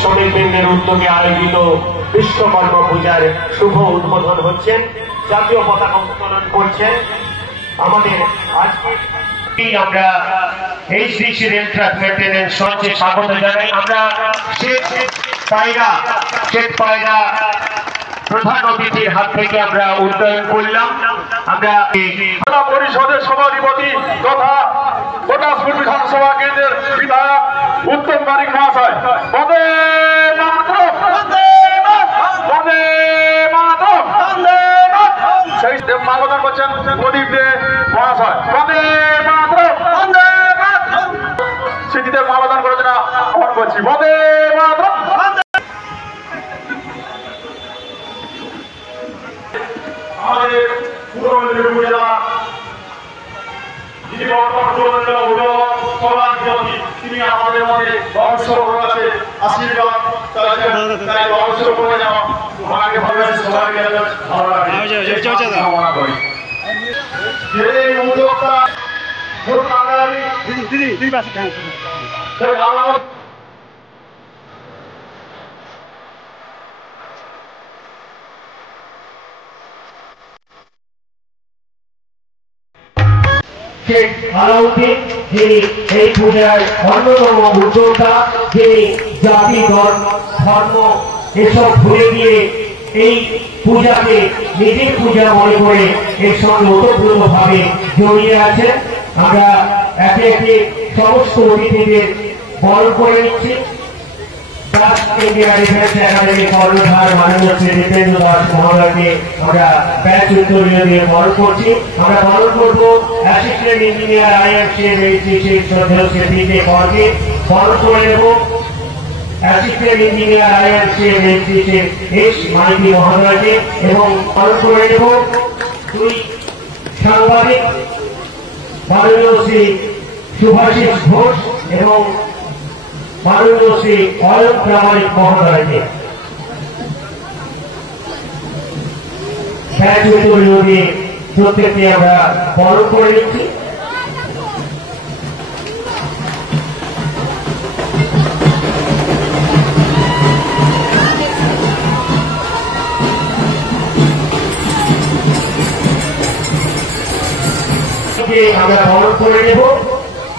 শ্রমিকবৃন্দের উদ্যোগে আয়োজিত বিশ্বকর্মা পূজার শুভ উদ্বোধন হচ্ছে। জাতীয় পতাকা উত্তোলন করছেন আমাদের আজকে আমরা এইচডিসি রেল ট্র্যাক মেইনটেনেন্স সঞ্চে স্বাগত জানাই। আমরা শেখ পায়রা প্রধান অতিথির হাত থেকে আমরা উন্নয়ন করলাম। আমরা জেলা পরিষদের সভাধিপতি তথা পটাশপুর বিধানসভা কেন্দ্রের বিধায়ক উত্তম বারিক মহাশয় বন্দে মাতরম, বন্দে মাতরম, সেই মানবদান করছেন প্রদীপ দে মহাশয় বন্দে মাতরম, স্মৃতিতে মানবদান করেছেন আহ্বান করছি বন্দে মাতরম। আমাদের পূর্ব মেদিনীপুর জেলা যিনি বর্তমান পূর্ব মেদিনীপুর অভিভাবক সভাধিপতি, তিনি আমাদের মধ্যে অংশগ্রহণ আছে আশীর্বাদ চাইছেন, তাই অংশগ্রহণ যাওয়া ওনাকে ভালোবাসি, সবাইকে ভালো লাগে কামনা করি। এই উদ্যোক্তা আলাউদ্দিন, যিনি এই পূজার অন্যতম উদ্যোক্তা, যিনি জাতি ধর্ম এসব ভুলে গিয়ে এই পূজাকে নিজের পূজা মনে করে এর সঙ্গে ওতপ্রোতভাবে জড়িয়ে আছেন। আমরা একে একে সমস্ত অতিথিদের বরণ করে নিচ্ছি। কর্ণধার মাননীয় শ্রী দীপেন্দ্র দাস মহোদয়কে আমরা ব্যাচ উত্তরীয় দিয়ে বরণ করছি। আমরা বরণ করবো অ্যাসিস্ট্যান্ট ইঞ্জিনিয়ার শ্রী করকে বরণ করে নেব। অ্যাসিস্ট্যান্ট ইঞ্জিনিয়ার এস মাইতি মহোদয়কে এবং বরণ করে নেব দুই সাংবাদিক মাননীয় শ্রী শুভাশিস ঘোষ এবং মাননীয় শ্রী অয়ন প্রামাণিক মহোদয়কে ব্যাচ উত্তরীয় দিয়ে প্রত্যেককে আমরা বরণ করে নিচ্ছি। আমরা বরণ করে নেব।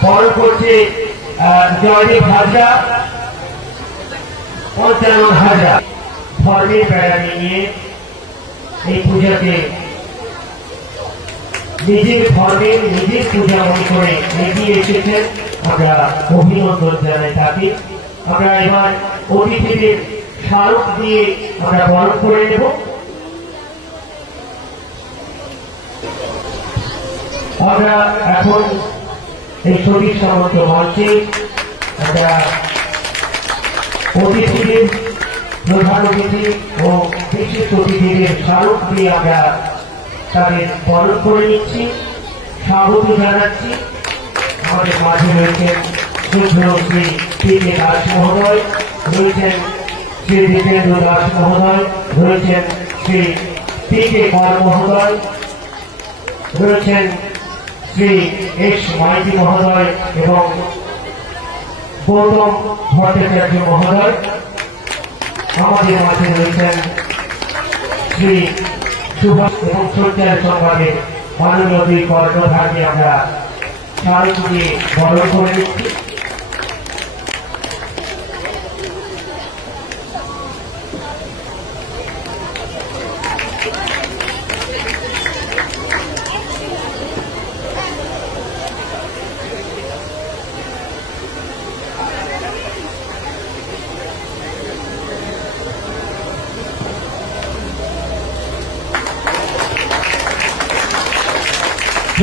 বরণ করছে জয়দীপ হাজরা 55,000 ধর্মের বেড়া নিয়ে এই পূজাকে নিজের ধর্মের নিজের পূজা মনে করে এগিয়ে এসেছেন। আমরা অভিনন্দন জানাই তাকে। আমরা এবার অতিথিদের স্মারক দিয়ে আমরা বরণ করে নেব। আমরা এখন এই সতীশ সামন্ত মঞ্চে আমরা অতিথিদের প্রধান অতিথি ও বিশেষ অতিথিদের স্মারক দিয়ে আমরা তাদের বরণ করে নিচ্ছি, স্বাগত জানাচ্ছি। আমাদের মাঝে রয়েছেন শ্রদ্ধেয় শ্রী পি কে দাস মহোদয়, রয়েছেন শ্রী দীপেন্দ্র দাস মহোদয়, রয়েছেন শ্রী পি কে কর মহোদয়, রয়েছেন শ্রী এস মাইতি মহোদয় এবং গৌতম ভট্টাচার্য মহোদয়। আমাদের মাঝে রয়েছেন শ্রী সুভাষ এবং সঞ্চার সংবাদের মাননীয় দুই কর্ণধারকে আমরা স্মারক দিয়ে বরণ করে নিচ্ছি।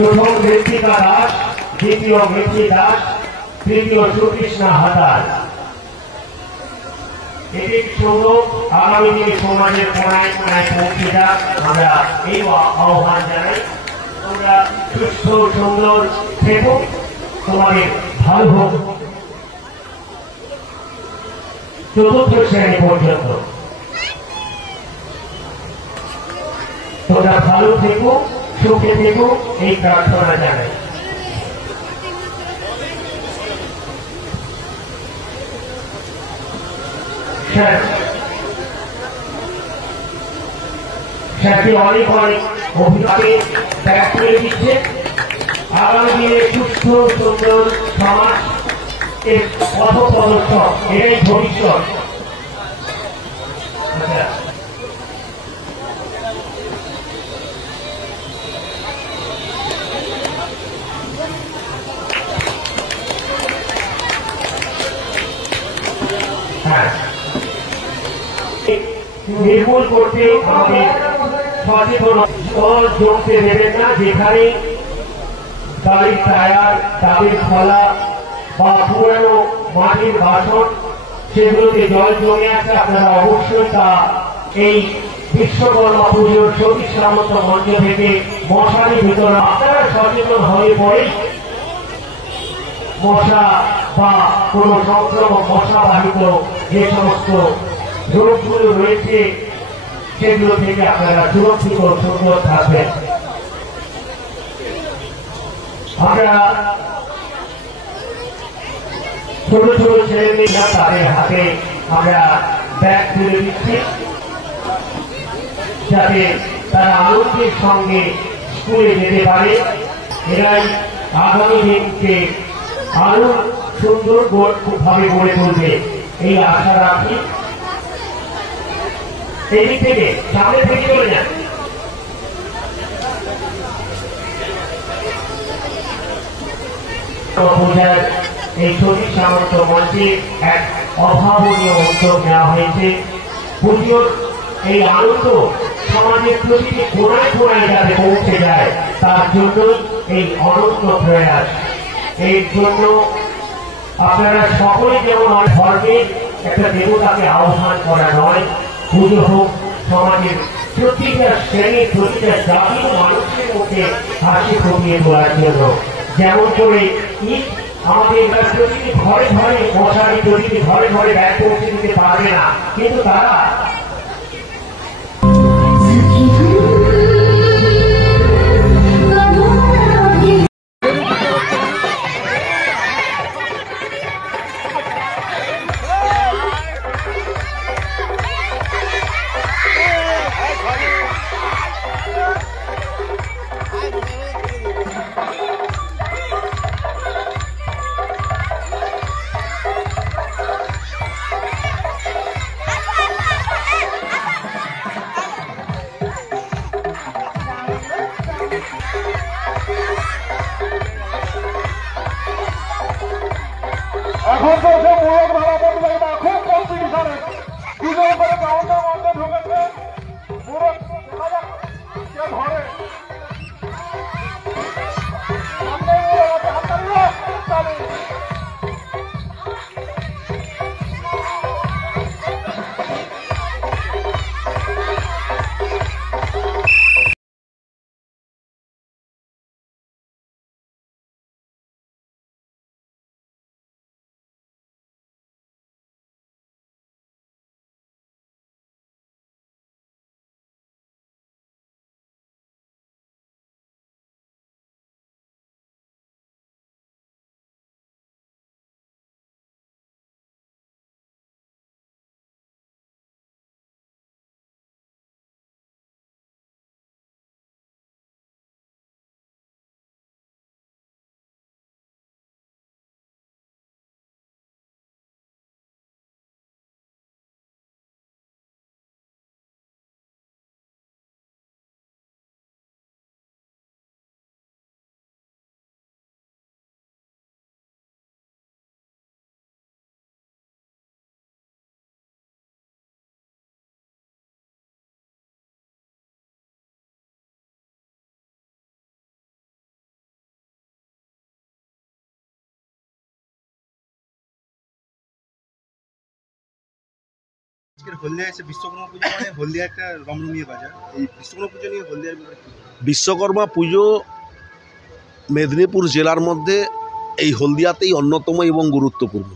প্রথম মৃত্তিকা দাস, দ্বিতীয় মৃত্যু দাস, তৃতীয় সুকৃষ্ণা হাতার। এটি শুধু আগামী দিনে সমাজের কোনায় কোনায় পৌঁছে যাক, আমরা এই আহ্বান জানাই। তোমরা সুস্থ সুন্দর থেকো, তোমাদের ভালো হোক চতুর্থ শ্রেণী পর্যন্ত। তোমরা ভালো থেকো, সুখে থেকো, এই প্রার্থনা জানাই। স্যারকে অনেক অনেক অভিভাবকে ব্যাগ করে দিচ্ছে। আগামী দিনে সুস্থ সুন্দর সমাজ এর পথ প্রদর্শক, এটাই ভবিষ্যৎ। নির্মূল করতে আমাদের সচেতন জমতে দেবেন না। যেখানে গাড়ির টায়ার, ডাবের খোলা বা পুরানো মাটির বাসন সেগুলোতে জল জমে আছে, আপনারা অবশ্যই তা এই বিশ্বকর্মা পুজোর সতীশ সামন্ত মঞ্চ থেকে মশারি ভিতরে আপনারা সচেতন হয়ে পড়ে মশা বা কোন সংক্রমক মশা বাহিত যে সমস্ত রোগগুলো রয়েছে সেগুলো থেকে আপনারা সুরক্ষিত সুন্দর থাকবেন। আমরা ছোট ছোট ছেলে মেয়েরা তাদের হাতে আমরা ব্যাগ তুলে দিচ্ছি, যাতে তারা আনন্দের সঙ্গে স্কুলে যেতে পারে। এরাই আগামী দিনকে আরো সুন্দর ভাবে গড়ে তুলবে এই আশা রাখি। এদিক থেকে সামনে থেকে চলে যান। পূজার এই সতীশ সামন্ত মঞ্চে এক অভাবনীয় উদ্যোগ নেওয়া হয়েছে। পুজোর এই আনন্দ সমাজের প্রতিটি কোনায় কোনায় যাতে পৌঁছে যায় তার জন্য এই অনন্ত প্রয়াস। এর জন্য আপনারা সকলে যেমন ধর্মে একটা দেবতাকে আহ্বান করা নয়, পুজো হোক সমাজের প্রতিটা শ্রেণী প্রতিটা জাতির মানুষের মুখে হাসি ফুটিয়ে তোলার জন্য। যেমন করে ঈদ আমাদের প্রতিটি ঘরে ঘরে মশারি, প্রতিটি ঘরে ঘরে ব্যাগ পৌঁছে দিতে পারবে না, কিন্তু তারা এখন তো সে মুরগ ভাড়া প্রতিযোগিতা খুব কম্পিটিশনে দুজন করে কাউন্টার মধ্যে ঢুকেছে। মুরগ দেখা যাক কে ধরে। সামনে মুরগ আছে, হাততালি বিশ্বকর্মা পুজো মেদিনীপুর জেলার মধ্যে এই হলদিয়াতেই অন্যতম এবং গুরুত্বপূর্ণ।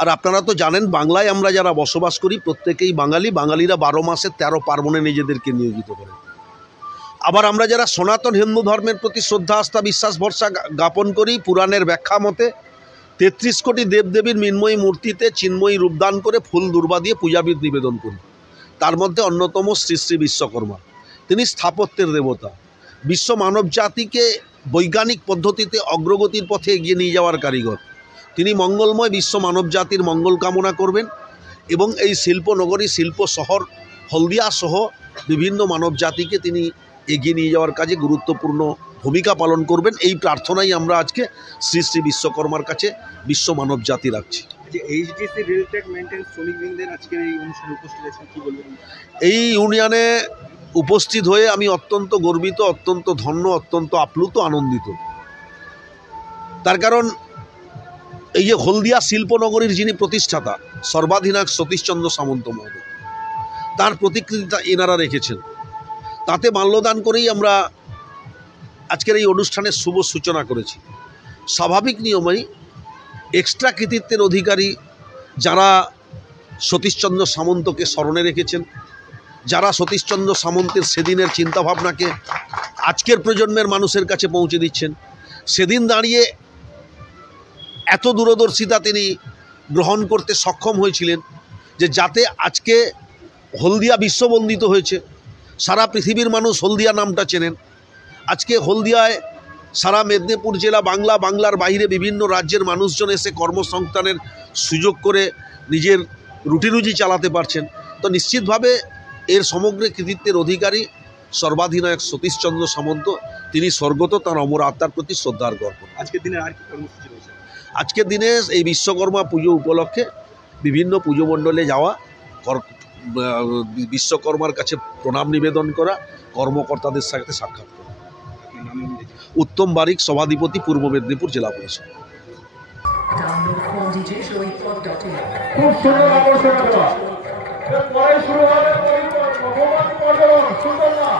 আর আপনারা তো জানেন, বাংলায় আমরা যারা বসবাস করি প্রত্যেকেই বাঙালিরা 12 মাসে 13 পার্বণে নিজেদেরকে নিয়োজিত করেন। আবার আমরা যারা সনাতন হিন্দু ধর্মের প্রতি শ্রদ্ধা আস্থা বিশ্বাস ভরসা জ্ঞাপন করি, পুরাণের ব্যাখ্যা মতে 33 কোটি দেবদেবীর মৃন্ময়ী মূর্তিতে চিন্ময়ী রূপদান করে ফুল দুর্বা দিয়ে পূজাবিধ নিবেদন করি। তার মধ্যে অন্যতম শ্রী শ্রী বিশ্বকর্মা। তিনি স্থাপত্যের দেবতা, বিশ্ব মানব জাতিকে বৈজ্ঞানিক পদ্ধতিতে অগ্রগতির পথে এগিয়ে নিয়ে যাওয়ার কারিগর। তিনি মঙ্গলময় বিশ্ব মানব জাতির মঙ্গল কামনা করবেন এবং এই শিল্পনগরী শিল্প শহর হলদিয়া সহ বিভিন্ন মানব জাতিকে তিনি এগিয়ে নিয়ে যাওয়ার কাজে গুরুত্বপূর্ণ ভূমিকা পালন করবেন। এই প্রার্থনাই আমরা আজকে শ্রী শ্রী বিশ্বকর্মার কাছে বিশ্ব মানব জাতি রাখছি। এই ইউনিয়নে উপস্থিত হয়ে আমি অত্যন্ত গর্বিত, অত্যন্ত ধন্য, অত্যন্ত আপ্লুত, আনন্দিত। তার কারণ এই যে হলদিয়া শিল্পনগরীর যিনি প্রতিষ্ঠাতা সর্বাধিনায়ক সতীশচন্দ্র সামন্ত মহোদয়, তার প্রতিকৃতিটা এনারা রেখেছেন। তাতে মাল্যদান করেই আমরা আজকের এই অনুষ্ঠানের শুভ সূচনা করেছি। স্বাভাবিক নিয়মেই এক্সট্রা কৃতিত্বের অধিকারী যারা সতীশচন্দ্র সামন্তকে স্মরণে রেখেছেন, যারা সতীশচন্দ্র সামন্তের সেদিনের চিন্তাভাবনাকে আজকের প্রজন্মের মানুষের কাছে পৌঁছে দিচ্ছেন, সেদিন দাঁড়িয়ে এত দূরদর্শিতা তিনি গ্রহণ করতে সক্ষম হয়েছিলেন যে যাতে আজকে হলদিয়া বিশ্ববন্দিত হয়েছে। সারা পৃথিবীর মানুষ হলদিয়া নামটা চেনেন। আজকে হলদিয়ায় সারা মেদিনীপুর জেলা, বাংলার বাইরে বিভিন্ন রাজ্যের মানুষজন এসে কর্মসংস্থানের সুযোগ করে নিজের রুটি চালাতে পারছেন। তো নিশ্চিতভাবে এর সমগ্র কৃতিত্বের অধিকারী সর্বাধিনায়ক সতীশচন্দ্র সামন্ত। তিনি স্বর্গত, তাঁর অমর আত্মার প্রতি শ্রদ্ধার জ্ঞাপন। আজকের দিনে আর কি কর্মসূচি রয়েছে? আজকের দিনে এই বিশ্বকর্মা পুজো উপলক্ষে বিভিন্ন পুজো মণ্ডলে যাওয়া, বিশ্বকর্মার কাছে প্রণাম নিবেদন করা, কর্মকর্তাদের সাথে সাক্ষাৎ করা। উত্তম বারিক, সভাধিপতি, পূর্ব মেদিনীপুর জেলা পরিষদ। খুব সুন্দর আকর্ষণ পরে শুরু হবে সুন্দর না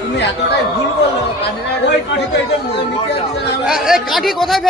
তুমি এতটাই ভুল করলো কাঠি কোথায়